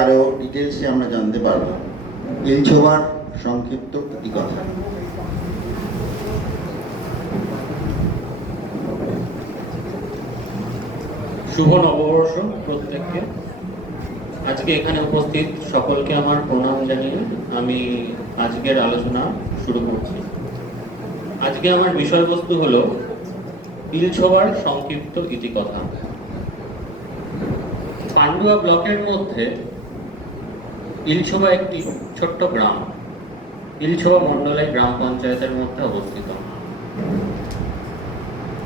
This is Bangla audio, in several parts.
আরও ডিটেলসে আমরা জানতে পারব। ইলছোবার সংক্ষিপ্ত কথা শুভ নববর্ষ প্রত্যেককে। আজকে এখানে উপস্থিত সকলকে আমার প্রণাম জানিয়ে আমি আজকের আলোচনা শুরু করছি। আজকে আমার বিষয়বস্তু হলো ইলছোবার সংক্ষিপ্ত ইতিকথা। পান্ডুয়া ব্লকের মধ্যে ইলছোবা একটি ছোট্ট গ্রাম। ইলছোবা মণ্ডলাই গ্রাম পঞ্চায়েতের মধ্যে অবস্থিত।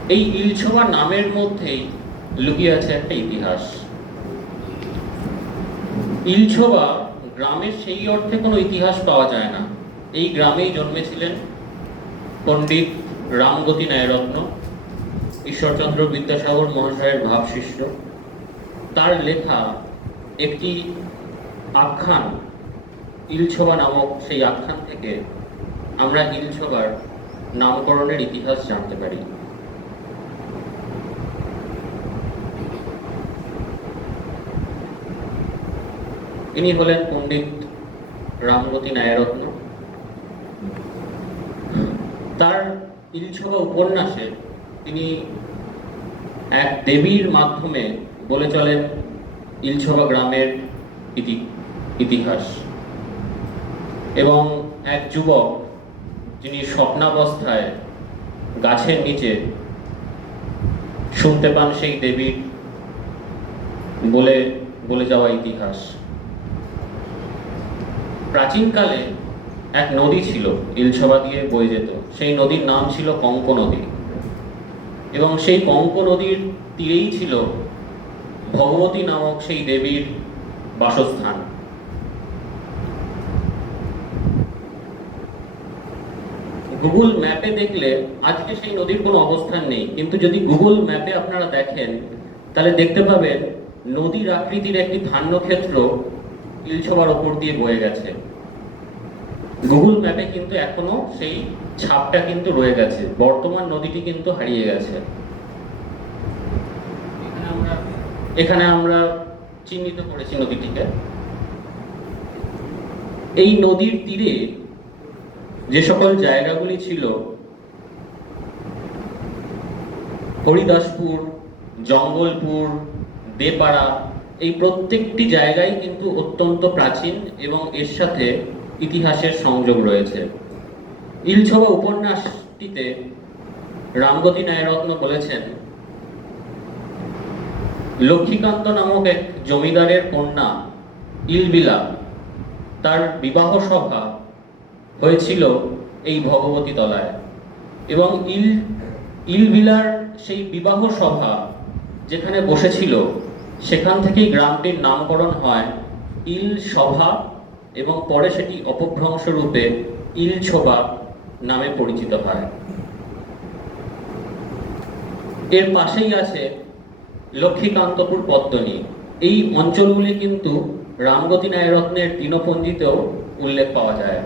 এই ইলছোবা নামের মধ্যেই লুকিয়ে আছে একটা ইতিহাস। ইলছোবা গ্রামের সেই অর্থে কোনো ইতিহাস পাওয়া যায় না। এই গ্রামেই জন্মেছিলেন পণ্ডিত রামগতি ন্যায়রত্ন, ঈশ্বরচন্দ্র বিদ্যাসাগর মহাশয়ের ভাবশিষ্য। তার লেখা একটি আখ্যান, ইলছোবা নামক সেই আখ্যান থেকে আমরা ইলছোবার নামকরণের ইতিহাস জানতে পারি। ইনি হলেন পণ্ডিত রামগতি ন্যায়রত্ন। তার ইলছবা উপন্যাসে তিনি এক দেবীর মাধ্যমে বলে চলেন, ইলছবা গ্রামের ইতি ইতিহাস। এবং এক যুবক যিনি স্বপ্নাবস্থায় গাছের নিচে শুনতে পান সেই দেবীর বলে বলে যাওয়া ইতিহাস। প্রাচীনকালে এক নদী ছিল, ইলছবা দিয়ে বয়ে যেত। সেই নদীর নাম ছিল কঙ্ক নদী। এবং সেই কঙ্ক নদীর তীরেই ছিল ভগবতী নামক সেই দেবীর বাসস্থান। গুগল ম্যাপে দেখলে আজকে সেই নদীর কোনো অবস্থান নেই। কিন্তু যদি গুগল ম্যাপে আপনারা দেখেন, তাহলে দেখতে পাবেন নদীর আকৃতির একটি ধান্যক্ষেত্র ইলছবার ওপর দিয়ে বয়ে গেছে। গুগল ম্যাপে কিন্তু এখনও সেই ছাপটা কিন্তু রয়ে গেছে। বর্তমান নদীটি কিন্তু হারিয়ে গেছে। এখানে আমরা চিহ্নিত করেছি নদীটিকে। এই নদীর তীরে যে সকল জায়গাগুলি ছিল, হরিদাসপুর, জঙ্গলপুর, দেপাড়া, এই প্রত্যেকটি জায়গায় কিন্তু অত্যন্ত প্রাচীন এবং এর সাথে ইতিহাসের সংযোগ রয়েছে। ইলছবা উপন্যাসটিতে রামগতি নায়রত্ন বলেছেন, লক্ষ্মীকান্ত নামক এক জমিদারের কন্যা ইলবিলা তার বিবাহ সভা হয়েছিল এই ভগবতী তলায়। এবং ইল, ইলবিলার সেই বিবাহ সভা যেখানে বসেছিল, সেখান থেকেই গ্রামটির নামকরণ হয় ইল সভা এবং পরে সেটি অপভ্রংশ রূপে ইলছোবা নামে পরিচিত হয়। এর পাশেই আছে লক্ষ্মীকান্তপুর পদ্মনী। এই অঞ্চলগুলি কিন্তু রামগতি ন্যায়রত্নের তৃণপঞ্জিতেও উল্লেখ পাওয়া যায়।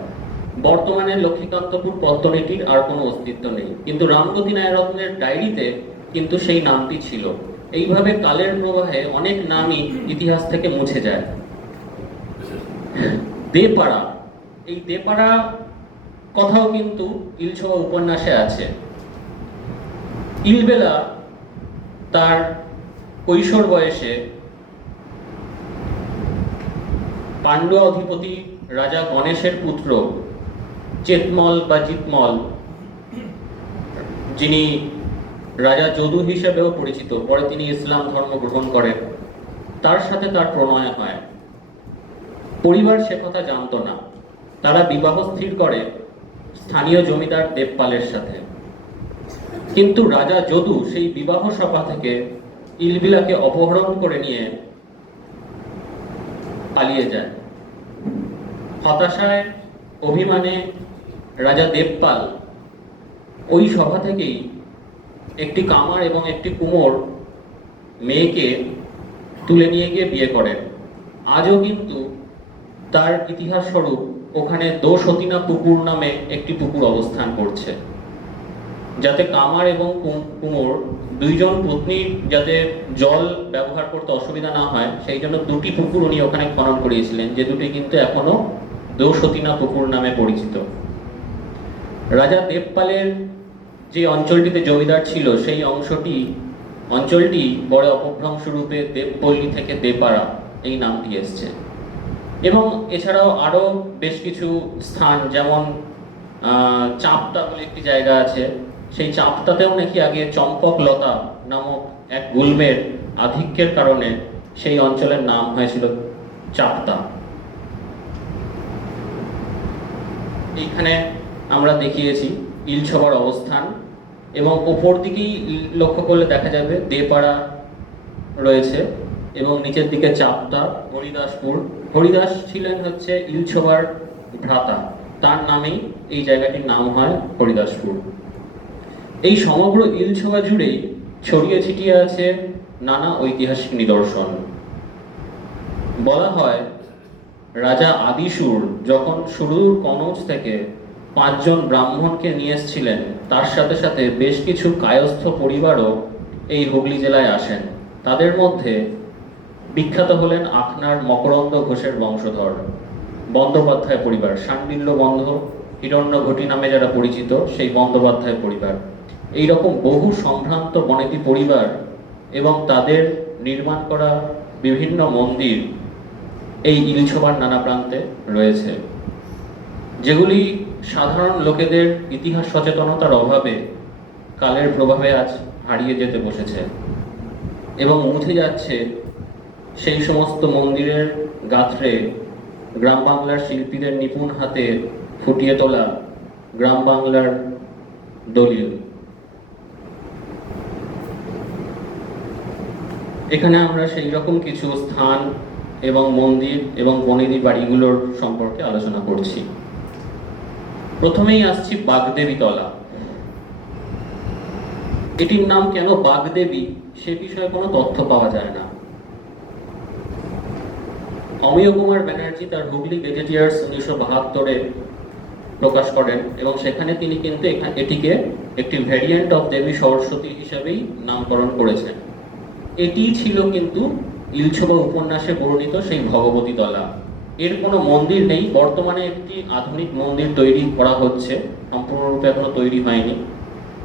বর্তমানে লক্ষ্মীকান্তপুর পত্তনীটির আর কোনো অস্তিত্ব নেই। কিন্তু রামগতি ন্যায়রত্নের ডায়েরিতে কিন্তু সেই নামটি ছিল। এইভাবে কালের প্রবাহে অনেক নামই ইতিহাস থেকে মুছে যায়। দেপাড়া। এই দেপাড়া কথাও কিন্তু ইলছোয়া উপন্যাসে আছে। ইলবেলা তার কৈশোর বয়সে পাণ্ডু অধিপতি রাজা গণেশের পুত্র চেতমল বা জিতমল, যিনি রাজা যদু হিসেবেও পরিচিত, পরে তিনি ইসলাম ধর্ম গ্রহণ করেন, তার সাথে তার প্রণয় হয়। পরিবার সে কথা জানতো না। তারা বিবাহ স্থির করে স্থানীয় জমিদার দেবপালের সাথে। কিন্তু রাজা যদু সেই বিবাহ সভা থেকে ইলবিলাকে অপহরণ করে নিয়ে পালিয়ে যায়। হতাশায়, অভিমানে রাজা দেবপাল, ওই সভা থেকেই একটি কামার এবং একটি কুমোর মেয়েকে তুলে নিয়ে গিয়ে বিয়ে করেন। আজও কিন্তু তার ইতিহাস স্বরূপ ওখানে দোসতীনা পুকুর নামে একটি পুকুর অবস্থান করছে, যাতে কামার এবং কুম- কুমোর দুইজন পত্নী যাতে জল ব্যবহার করতে অসুবিধা না হয়, সেই জন্য দুটি পুকুর উনি ওখানে খনন করিয়েছিলেন, যে দুটি কিন্তু এখনও দোসতীনা পুকুর নামে পরিচিত। রাজা দেবপালের যে অঞ্চলটিতে জমিদার ছিল, সেই অংশটি, অঞ্চলটি বড় অপভ্রংশ রূপে দেবপল্লী থেকে দেপাড়া এই নামটি এসছে। এবং এছাড়াও আরও বেশ কিছু স্থান, যেমন চাঁপটা বলে একটি জায়গা আছে। সেই চাঁপটাতেও নাকি আগে চম্পক লতা নামক এক গুল্মের আধিক্যের কারণে সেই অঞ্চলের নাম হয়েছিল চাপতা এইখানে আমরা দেখিয়েছি ইলছবার অবস্থান এবং ওপর দিকেই লক্ষ্য করলে দেখা যাবে দেপাড়া রয়েছে এবং নিচের দিকে চাপদা হরিদাসপুর। হরিদাস ছিলেন হচ্ছে ইলছবার ভ্রাতা। তার নামেই এই জায়গাটির নাম হয় হরিদাসপুর। এই সমগ্র ইলছবা জুড়েই ছড়িয়ে ছিটিয়ে আছে নানা ঐতিহাসিক নিদর্শন। বলা হয়, রাজা আদিসুর যখন সুদূর কনৌজ থেকে পাঁচজন ব্রাহ্মণকে নিয়ে এসেছিলেন। তার সাথে সাথে বেশ কিছু কায়স্থ পরিবারও এই হুগলি জেলায় আসেন। তাদের মধ্যে বিখ্যাত হলেন আখনার মকরন্দ ঘোষের বংশধর, বন্দ্যোপাধ্যায় পরিবার শান্ডিল্য বন্ধ হিরণ্য ঘটি নামে যারা পরিচিত, সেই বন্দ্যোপাধ্যায় পরিবার। এই রকম বহু সম্ভ্রান্ত বনেদি পরিবার এবং তাদের নির্মাণ করা বিভিন্ন মন্দির এই ইলছবার নানা প্রান্তে রয়েছে। যেগুলি সাধারণ লোকেদের ইতিহাস সচেতনতার অভাবে কালের প্রভাবে আজ হারিয়ে যেতে বসেছে এবং মুছে যাচ্ছে সেই সমস্ত মন্দিরের গাত্রে গ্রাম বাংলার শিল্পীদের নিপুণ হাতে ফুটিয়ে তোলা গ্রাম বাংলার দলিল। এখানে আমরা সেই রকম কিছু স্থান এবং মন্দির এবং বনেদি বাড়িগুলোর সম্পর্কে আলোচনা করছি। প্রথমেই আসছি বাগদেবী তলা। এটির নাম কেন বাগদেবী? সে বিষয়ে কোনো তথ্য পাওয়া যায় না। অমিয় কুমার ব্যানার্জি তার হুগলি গেজেটিয়ার্স উনিশশো বাহাত্তরে প্রকাশ করেন এবং সেখানে তিনি কিন্তু এটিকে একটি ভ্যারিয়েন্ট অফ দেবী সরস্বতী হিসাবেই নামকরণ করেছেন। এটি ছিল কিন্তু ইলছবা উপন্যাসে বর্ণিত সেই ভগবতী তলা। এর কোনো মন্দির নেই। বর্তমানে একটি আধুনিক মন্দির তৈরি করা হচ্ছে। সম্পূর্ণরূপে এখনও তৈরি হয়নি।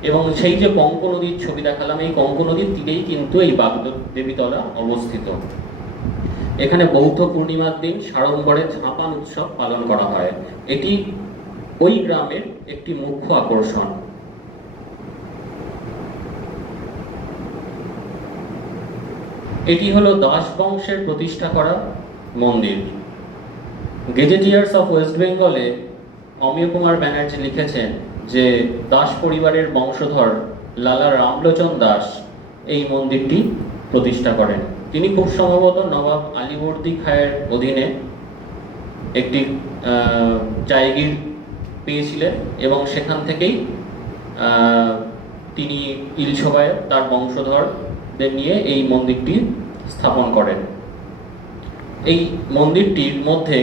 এবং সেই যে কঙ্ক নদীর ছবি দেখালাম, এই কঙ্ক নদীর তীরেই কিন্তু এই বাগদেবীতলা অবস্থিত। এখানে বৌদ্ধ পূর্ণিমার দিন সাড়ম্বরে ঝাঁপান উৎসব পালন করা হয়। এটি ওই গ্রামের একটি মুখ্য আকর্ষণ। এটি হলো দাস বংশের প্রতিষ্ঠা করা মন্দির। গেজেটিয়ার্স অফ ওয়েস্ট বেঙ্গলে অমিয় কুমার ব্যানার্জি লিখেছেন যে, দাস পরিবারের বংশধর লালা রামলোচন দাস এই মন্দিরটি প্রতিষ্ঠা করেন। তিনি খুব সম্ভবত নবাব আলীবর্দী খায়ের অধীনে একটি জায়গির পেয়েছিলেন এবং সেখান থেকেই তিনি ইলসভায় তার বংশধরদের নিয়ে এই মন্দিরটি স্থাপন করেন। এই মন্দিরটির মধ্যে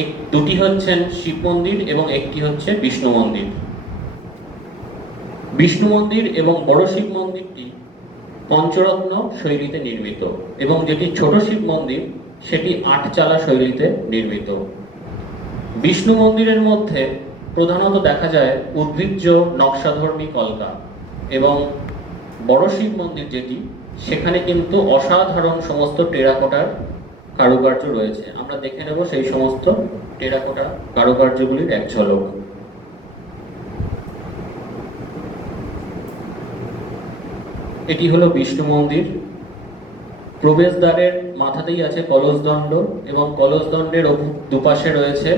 এক, দুটি হচ্ছেন শিব মন্দির এবং একটি হচ্ছে বিষ্ণু মন্দির। বিষ্ণু মন্দির এবং বড় শিব মন্দিরটি পঞ্চরত্ন শৈলীতে নির্মিত এবং যেটি ছোট শিব মন্দির, সেটি আটচালা শৈলীতে নির্মিত। বিষ্ণু মন্দিরের মধ্যে প্রধানত দেখা যায় উদ্ভিজ্জ নকশাধর্মী কলকা এবং বড় শিব মন্দির যেটি, সেখানে কিন্তু অসাধারণ সমস্ত টেরাকোটার কারুকার্য রয়েছে। আমরা দেখে নেব সেই সমস্ত টেরাকোটা কারুকার্যগুলির এক ঝলক। এটি হলো বিষ্ণু মন্দির। প্রবেশদ্বারের মাথাতেই আছে কলসদণ্ড এবং কলসদণ্ডের দুপাশে রয়েছে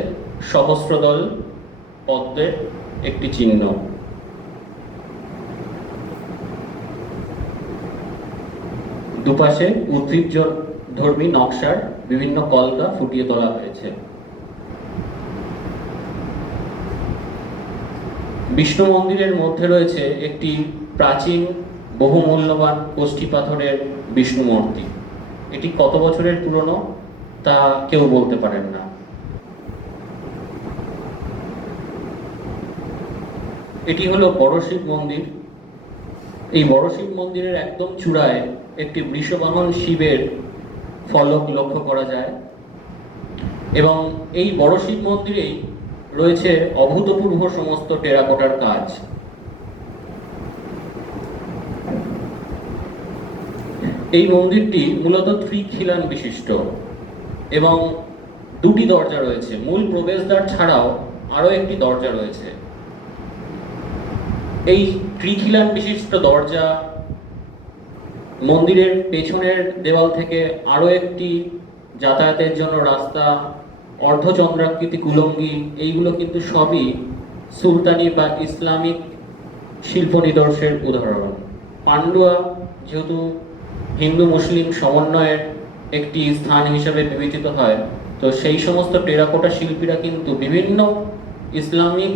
সহস্রদল পদ্মের একটি চিহ্ন। দুপাশে উদ্ভিজ্জ ধর্মী নকশার বিভিন্ন কলকা ফুটিয়ে তোলা হয়েছে। বিষ্ণু মন্দিরের মধ্যে রয়েছে একটি প্রাচীন বহুমূল্যবান কোষ্ঠী পাথরের বিষ্ণু মূর্তি। এটি কত বছরের পুরনো? তা কেউ বলতে পারেন না। এটি হলো বড় শিব মন্দির। এই বড় শিব মন্দিরের একদম চূড়ায় একটি বৃষবাহন শিবের ফলক লক্ষ্য করা যায়। এবং এই বড় শিব মন্দিরেই রয়েছে অভূতপূর্ব সমস্ত টেরাকোটার কাজ। এই মন্দিরটি মূলত ত্রিখিলান বিশিষ্ট এবং দুটি দরজা রয়েছে। মূল প্রবেশদ্বার ছাড়াও আরও একটি দরজা রয়েছে। এই ত্রিখিলান বিশিষ্ট দরজা মন্দিরের পেছনের দেওয়াল থেকে আরও একটি যাতায়াতের জন্য রাস্তা, অর্ধচন্দ্রাকৃতি কুলঙ্গি, এইগুলো কিন্তু সবই সুলতানি বা ইসলামিক শিল্প নিদর্শের উদাহরণ। পান্ডুয়া যেহেতু হিন্দু মুসলিম সমন্বয়ের একটি স্থান হিসেবে বিবেচিত হয়, তো সেই সমস্ত টেরাকোটা শিল্পীরা কিন্তু বিভিন্ন ইসলামিক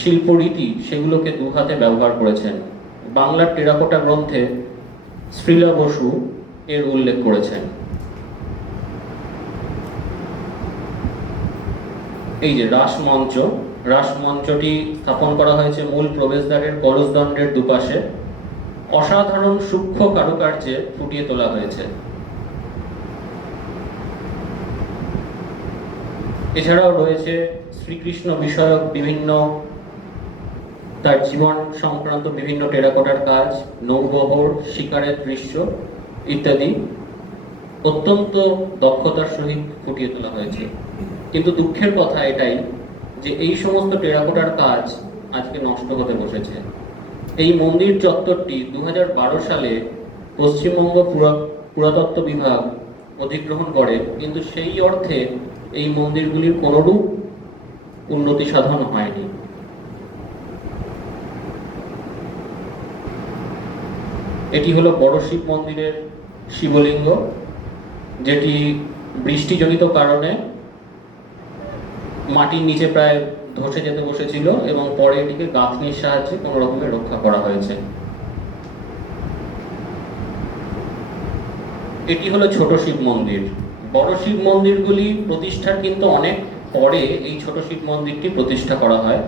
শিল্পরীতি সেগুলোকে দুহাতে ব্যবহার করেছেন। বাংলার টেরাকোটা গ্রন্থে শ্রীলা বসু এর উল্লেখ করেছেন। এই যে রাসমঞ্চ রাসমঞ্চটি স্থাপন করা হয়েছে মূল প্রবেশদ্বারের কলসদণ্ডের দুপাশে। অসাধারণ সূক্ষ্ম কারুকার্যে ফুটিয়ে তোলা হয়েছে। এছাড়াও রয়েছে শ্রীকৃষ্ণ বিষয়ক বিভিন্ন তার জীবন সংক্রান্ত বিভিন্ন টেরাকোটার কাজ, নৌবহর, শিকারের দৃশ্য ইত্যাদি অত্যন্ত দক্ষতার সহিত ফুটিয়ে তোলা হয়েছে। কিন্তু দুঃখের কথা এটাই যে এই সমস্ত টেরাকোটার কাজ আজকে নষ্ট হতে বসেছে। এই মন্দির চত্বরটি দু হাজার বারো সালে পশ্চিমবঙ্গ পুরা- পুরাতত্ত্ব বিভাগ অধিগ্রহণ করে, কিন্তু সেই অর্থে এই মন্দিরগুলির কোনোরূপ উন্নতি সাধন হয়নি। এটি হলো বড় শিব মন্দিরের শিবলিঙ্গ, যেটি বৃষ্টিজনিত কারণে মাটির নিচে প্রায় ধসে যেতে বসেছিল এবং পরে এটিকে গাঁথনির সাহায্যে কোনো রকমে রক্ষা করা হয়েছে। এটি হলো ছোট শিব মন্দির। বড় শিব মন্দিরগুলি প্রতিষ্ঠার কিন্তু অনেক পরে এই ছোট শিব মন্দিরটি প্রতিষ্ঠা করা হয়,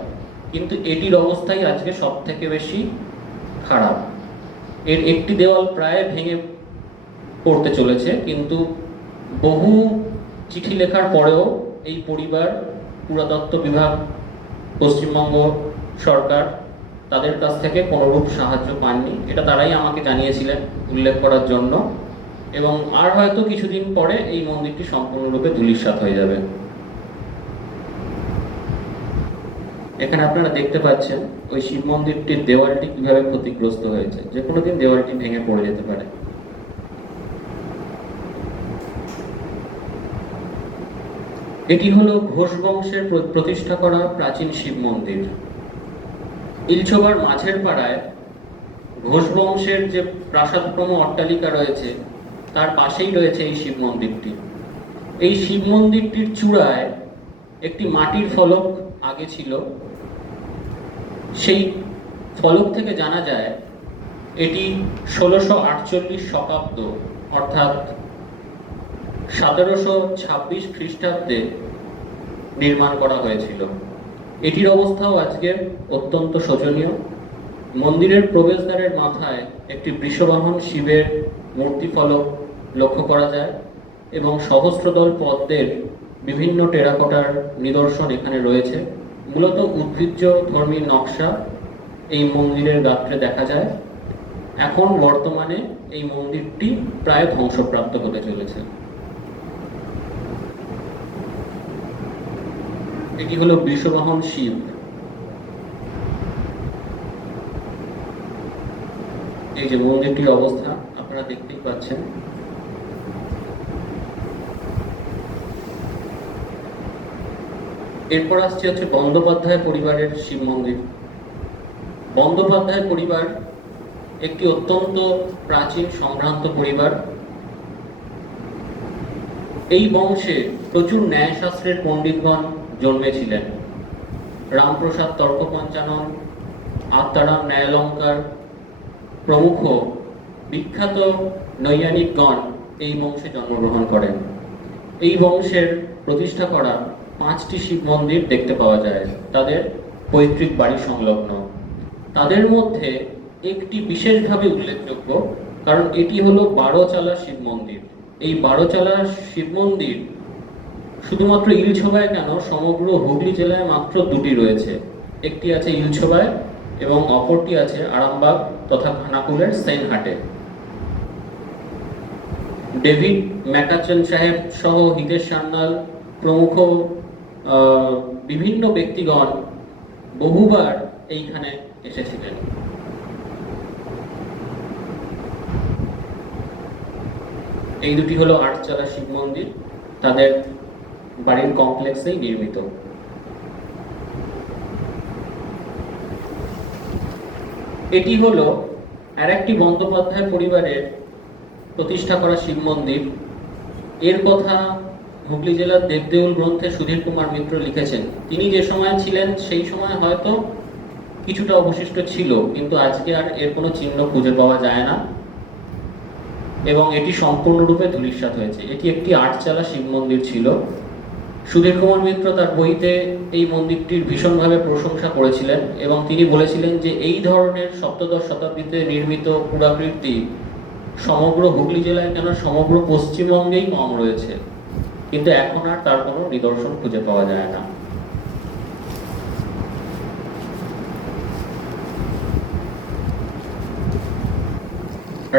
কিন্তু এটির অবস্থাই আজকে সব থেকে বেশি খারাপ। এর একটি দেওয়াল প্রায় ভেঙে পড়তে চলেছে, কিন্তু বহু চিঠি লেখার পরেও এই পরিবার, পুরাতত্ত্ব বিভাগ, পশ্চিমবঙ্গ সরকার তাদের কাছ থেকে কোনোরূপ সাহায্য পাননি। এটা তারাই আমাকে জানিয়েছিলেন উল্লেখ করার জন্য। এবং আর হয়তো কিছুদিন পরে এই মন্দিরটি সম্পূর্ণরূপে ধূলিসাৎ হয়ে যাবে। এখানে আপনারা দেখতে পাচ্ছেন ওই শিব মন্দিরটির দেওয়ালটি কীভাবে ক্ষতিগ্রস্ত হয়েছে। যে কোনো দিন দেওয়ালটি ভেঙে পড়ে যেতে পারে। এটি হলো ঘোষ বংশের প্রতিষ্ঠা করা প্রাচীন শিব মন্দির। ইলছবার মাঝের পাড়ায় ঘোষ বংশের যে প্রাসাদক্রম অট্টালিকা রয়েছে, তার পাশেই রয়েছে এই শিব মন্দিরটি। এই শিব মন্দিরটির চূড়ায় একটি মাটির ফলক আগে ছিল। সেই ফলক থেকে জানা যায়, এটি ষোলোশো আটচল্লিশ শতাব্দ, অর্থাৎ সতেরোশো ছাব্বিশ খ্রিস্টাব্দে নির্মাণ করা হয়েছিল। এটির অবস্থাও আজকে অত্যন্ত শোচনীয়। মন্দিরের প্রবেশদ্বারের মাথায় একটি বৃষবাহন শিবের মূর্তি ফলক লক্ষ্য করা যায় এবং সহস্রদল পদ্মের বিভিন্ন টেরাকোটার নিদর্শন এখানে রয়েছে। মূলত উদ্ভিজ্জ ধর্মীর নকশা এই মন্দিরের গাত্রে দেখা যায়। এখন বর্তমানে এই মন্দিরটি প্রায় ধ্বংসপ্রাপ্ত হতে চলেছে। এটি হলো বৃষবাহন শিব। এই যে মন্দিরটির অবস্থা, আপনারা দেখতেই পাচ্ছেন। এরপর আসছে হচ্ছে বন্দ্যোপাধ্যায় পরিবারের শিব মন্দির। বন্দ্যোপাধ্যায় পরিবার একটি অত্যন্ত প্রাচীন সম্ভ্রান্ত পরিবার। এই বংশে প্রচুর ন্যায়শাস্ত্রের পণ্ডিতগণ জন্মেছিলেন। রামপ্রসাদ তর্ক পঞ্চানন আত্মারাম ন্যায়ালঙ্কার, প্রমুখ বিখ্যাত নৈয়ানিকগণ এই বংশে জন্মগ্রহণ করেন। এই বংশের প্রতিষ্ঠা করা পাঁচটি শিব মন্দির দেখতে পাওয়া যায়। তাদের পৈতৃক বাড়ি সংলগ্ন। তাদের মধ্যে একটি বিশেষভাবে উল্লেখযোগ্য, কারণ এটি হলো বারোচালা শিব মন্দির। এই বারোচালা শিব মন্দির শুধুমাত্র ইলছবায় কেন, সমগ্র হুগলি জেলায় মাত্র দুটি রয়েছে। একটি আছে ইলছবায় এবং অপরটি আছে আরামবাগ তথা খানাকুলের সেনহাটে। ডেভিড ম্যাকাচন সাহেব সহ হিতেশ সান্যাল প্রমুখ বিভিন্ন ব্যক্তিগণ বহুবার এইখানে এসেছিলেন। এই দুটি হলো আটচালা শিব মন্দির, তাদের বাড়ির কমপ্লেক্সেই নির্মিত। এটি হলো আর একটি বন্দ্যোপাধ্যায় পরিবারের প্রতিষ্ঠা করা শিব মন্দির। এর কথা হুগলি জেলার দেবদেউল গ্রন্থে সুধীর কুমার মিত্র লিখেছেন। তিনি যে সময় ছিলেন, সেই সময় হয়তো কিছুটা অবশিষ্ট ছিল, কিন্তু আজকে আর এর কোনো চিহ্ন খুঁজে পাওয়া যায় না এবং এটি সম্পূর্ণরূপে ধূলিসাৎ হয়েছে। এটি একটি আটচালা শিব মন্দির ছিল। সুধীর কুমার মিত্র তার বইতে এই মন্দিরটির ভীষণভাবে প্রশংসা করেছিলেন এবং তিনি বলেছিলেন যে এই ধরনের সপ্তদশ শতাব্দীতে নির্মিত পুরাকীর্তি সমগ্র হুগলি জেলায় কেন সমগ্র পশ্চিমবঙ্গেই কম রয়েছে। কিন্তু এখন আর তার কোনো নিদর্শন খুঁজে পাওয়া যায় না।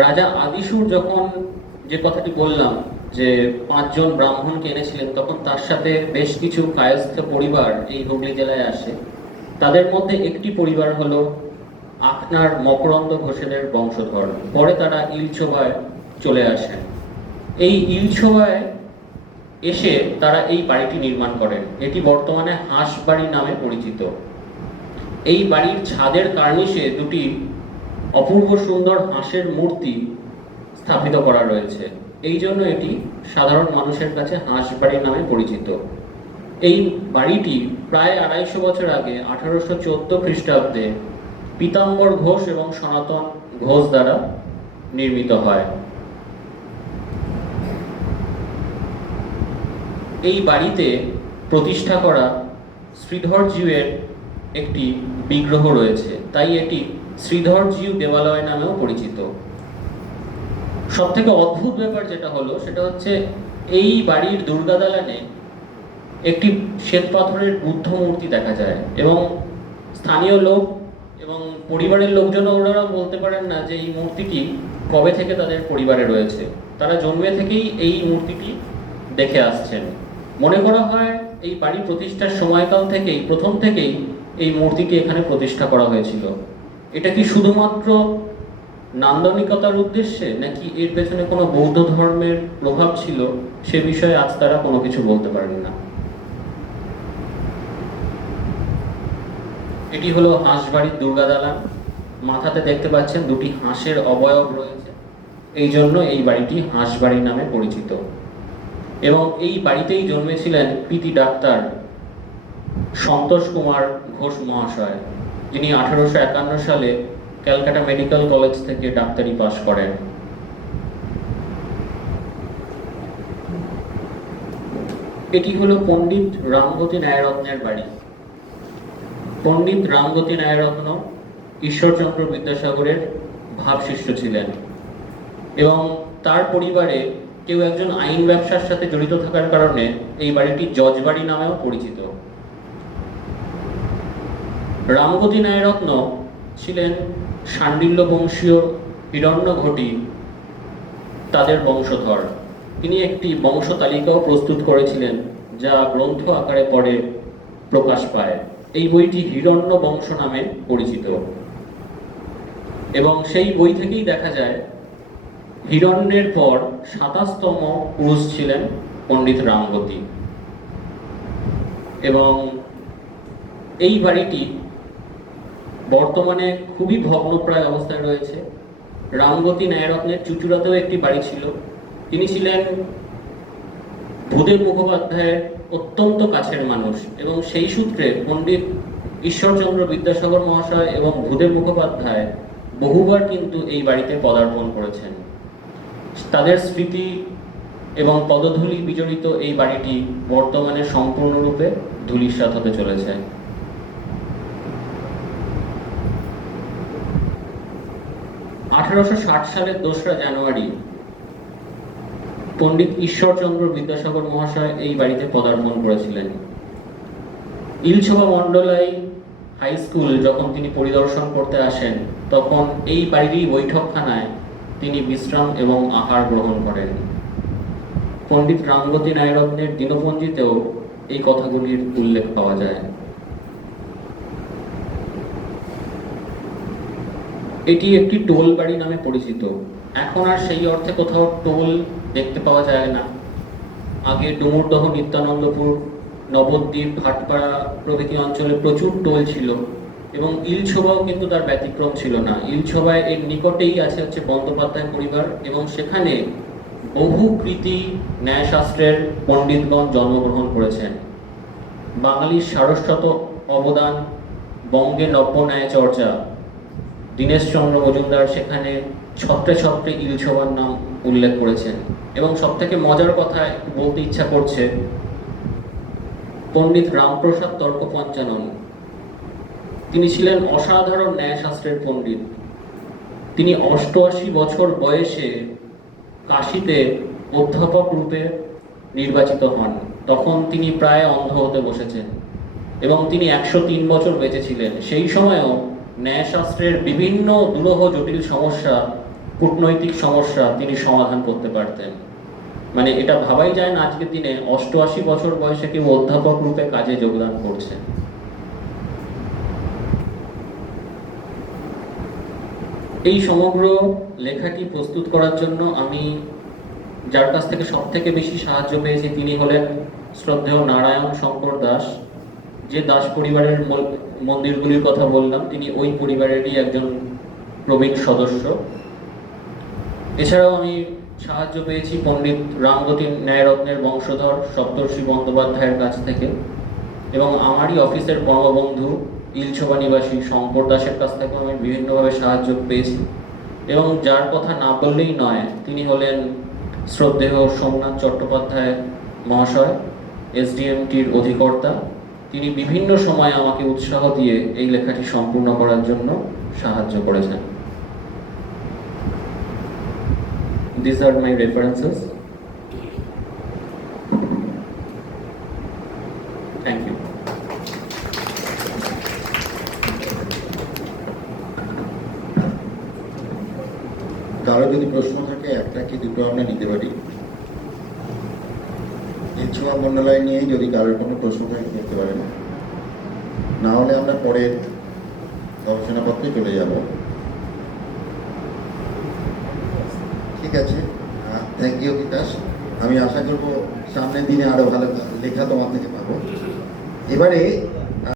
রাজা আদিসুর যখন যে কথাটি বললাম, যে পাঁচজন ব্রাহ্মণকে এনেছিলেন, তখন তার সাথে বেশ কিছু কায়স্থ পরিবার এই হুগলি জেলায় আসে। তাদের মধ্যে একটি পরিবার হলো আখনার মকরন্দ ঘোষেদের বংশধর। পরে তারা ইলছোভায় চলে আসেন। এই ইলছোভায় এসে তারা এই বাড়িটি নির্মাণ করেন। এটি বর্তমানে হাঁসবাড়ি নামে পরিচিত। এই বাড়ির ছাদের কার্নিশে দুটি অপূর্ব সুন্দর হাঁসের মূর্তি স্থাপিত করা রয়েছে। এই জন্য এটি সাধারণ মানুষের কাছে হাঁসবাড়ি নামে পরিচিত। এই বাড়িটি প্রায় আড়াইশো বছর আগে আঠারোশো চোদ্দ খ্রিস্টাব্দে পীতাম্বর ঘোষ এবং সনাতন ঘোষ দ্বারা নির্মিত হয়। এই বাড়িতে প্রতিষ্ঠা করা শ্রীধর জিউয়ের একটি বিগ্রহ রয়েছে। তাই এটি শ্রীধর জিউ দেবালয় নামেও পরিচিত। সব থেকে অদ্ভুত ব্যাপার যেটা হলো, সেটা হচ্ছে এই বাড়ির দুর্গা দালানে একটি শ্বেত পাথরের বুদ্ধ মূর্তি দেখা যায় এবং স্থানীয় লোক এবং পরিবারের লোকজন ওনারা বলতে পারেন না যে এই মূর্তিটি কবে থেকে তাদের পরিবারে রয়েছে। তারা জন্মে থেকেই এই মূর্তিটি দেখে আসছেন। মনে করা হয় এই বাড়ি প্রতিষ্ঠার সময়কাল থেকেই, প্রথম থেকেই এই মূর্তিটি এখানে প্রতিষ্ঠা করা হয়েছিল। এটা কি শুধুমাত্র নান্দনিকতার উদ্দেশ্যে, নাকি এর পেছনে কোনো বৌদ্ধ ধর্মের প্রভাব ছিল? সে বিষয়ে আজ তারা কোনো কিছু বলতে পারেন না। এটি হলো হাঁসবাড়ির দুর্গা দালান। মাথাতে দেখতে পাচ্ছেন দুটি হাঁসের অবয়ব রয়েছে। এই জন্য এই বাড়িটি হাঁসবাড়ি নামে পরিচিত। এবং এই বাড়িতেই জন্মেছিলেন পিতি ডাক্তার সন্তোষ কুমার ঘোষ মহাশয়। যিনি আঠারোশো একান্ন সালে ক্যালকাটা মেডিকেল কলেজ থেকে ডাক্তারি পাশ করেন। এটি হলো পণ্ডিত রামগতি ন্যায়রত্নের বাড়ি। পণ্ডিত রামগতি ন্যায়রত্ন ঈশ্বরচন্দ্র বিদ্যাসাগরের ভাবশিষ্য ছিলেন এবং তার পরিবারে কেউ একজন আইন ব্যবসার সাথে জড়িত থাকার কারণে এই বাড়িটি জজবাড়ি নামেও পরিচিত। রামগতি ন্যায়রত্ন ছিলেন শাণ্ডিল্য বংশীয় হিরণ্য ঘটি তাদের বংশধর। তিনি একটি বংশ তালিকাও প্রস্তুত করেছিলেন, যা গ্রন্থ আকারে পরে প্রকাশ পায়। এই বইটি হিরণ্য বংশ নামে পরিচিত। এবং সেই বই থেকেই দেখা যায় হিরণ্যের পর সাতাশতম পুরুষ ছিলেন পণ্ডিত রামগতি। এবং এই বাড়িটি বর্তমানে খুবই ভগ্নপ্রায় অবস্থায় রয়েছে। রামগতি ন্যায়রত্নের চুচুড়াতেও একটি বাড়ি ছিল। তিনি ছিলেন ভূদেব মুখোপাধ্যায়ের অত্যন্ত কাছের মানুষ এবং সেই সূত্রে পণ্ডিত ঈশ্বরচন্দ্র বিদ্যাসাগর মহাশয় এবং ভূদেব মুখোপাধ্যায় বহুবার কিন্তু এই বাড়িতে পদার্পণ করেছেন। তাদের স্মৃতি এবং পদধূলি বিজড়িত এই বাড়িটি বর্তমানে সম্পূর্ণরূপে ধূলিসাৎ হতে চলেছে। আঠারোশো ষাট সালের দোসরা জানুয়ারি পণ্ডিত ঈশ্বরচন্দ্র বিদ্যাসাগর মহাশয় এই বাড়িতে পদার্পণ করেছিলেন। ইলছোবা মণ্ডলাই হাই স্কুল যখন তিনি পরিদর্শন করতে আসেন, তখন এই বাড়িরই বৈঠকখানায় বিশ্রাম এবং আহার গ্রহণ করেন। পণ্ডিত রামগতি নায়রত্নের দিনপঞ্জিতেও এই কথাগুলির উল্লেখ পাওয়া যায়। এটি একটি টোল বাড়ি নামে পরিচিত। এখন আর সেই অর্থে কোথাও টোল দেখতে পাওয়া যায় না। আগে ডুমুরদহ নিত্যানন্দপুর, নবদ্বীপ, ভাটপাড়া প্রভৃতি অঞ্চলে প্রচুর টোল ছিল। এবং ইলছোবাও কিন্তু তার ব্যতিক্রম ছিল না। ইলছোবায় এর নিকটেই আছে হচ্ছে বন্দ্যোপাধ্যায় পরিবার এবং সেখানে বহু কৃতি ন্যায়শাস্ত্রের পণ্ডিতগণ জন্মগ্রহণ করেছেন। বাঙালির সারস্বত অবদান বঙ্গে নব্য ন্যায় চর্চা দীনেশচন্দ্র মজুমদার সেখানে ছত্রে ছত্রে ইলছোবার নাম উল্লেখ করেছেন। এবং সব থেকে মজার কথা বলতে ইচ্ছা করছে, পণ্ডিত রামপ্রসাদ তর্ক পঞ্চানন তিনি ছিলেন অসাধারণ ন্যায়শাস্ত্রের পণ্ডিত। তিনি অষ্টআশি বছর বয়সে কাশীতে অধ্যাপক রূপে নির্বাচিত হন। তখন তিনি প্রায় অন্ধ হতে বসেছেন এবং তিনি একশো তিন বছর বেঁচেছিলেন সেই সময়েও ন্যায়শাস্ত্রের বিভিন্ন দুরূহ জটিল সমস্যা, কূটনৈতিক সমস্যা তিনি সমাধান করতে পারতেন। মানে এটা ভাবাই যায় না আজকের দিনে অষ্টআশি বছর বয়সে কেউ অধ্যাপক রূপে কাজে যোগদান করছে। এই সমগ্র লেখাটি প্রস্তুত করার জন্য আমি যার কাছ থেকে সব থেকে বেশি সাহায্য পেয়েছি তিনি হলেন শ্রদ্ধেয় নারায়ণ শঙ্কর দাস। যে দাস পরিবারের মন্দিরগুলির কথা বললাম, তিনি ওই পরিবারেরই একজন প্রবীণ সদস্য। এছাড়াও আমি সাহায্য পেয়েছি পণ্ডিত রামগতি ন্যায়রত্নের বংশধর সপ্তর্ষি বন্দ্যোপাধ্যায়ের কাছ থেকে এবং আমারই অফিসের কর্মবন্ধু ইলছোবা নিবাসী শঙ্কর দাসের কাছ থেকে আমি বিভিন্নভাবে সাহায্য পেয়েছি। এবং যার কথা না বললেই নয়, তিনি হলেন শ্রদ্ধেয় সোমনাথ চট্টোপাধ্যায় মহাশয় এসডিএমটির অধিকর্তা। তিনি বিভিন্ন সময় আমাকে উৎসাহ দিয়ে এই লেখাটি সম্পূর্ণ করার জন্য সাহায্য করেছেন। These are my references. Thank you. কারও যদি প্রশ্ন থাকে একটা কি দুটো আমরা নিতে পারি। ইচ্ছুয়া মন্ডলায় নিয়ে যদি কারোর কোনো প্রশ্ন থাকে করতে পারেন। না হলে আমরা পরের গবেষণাপত্রে চলে যাব। ঠিক আছে। থ্যাংক ইউ বিকাশ আমি আশা করব সামনের দিনে আরও ভালো লেখা তোমার থেকে পাবো। এবারে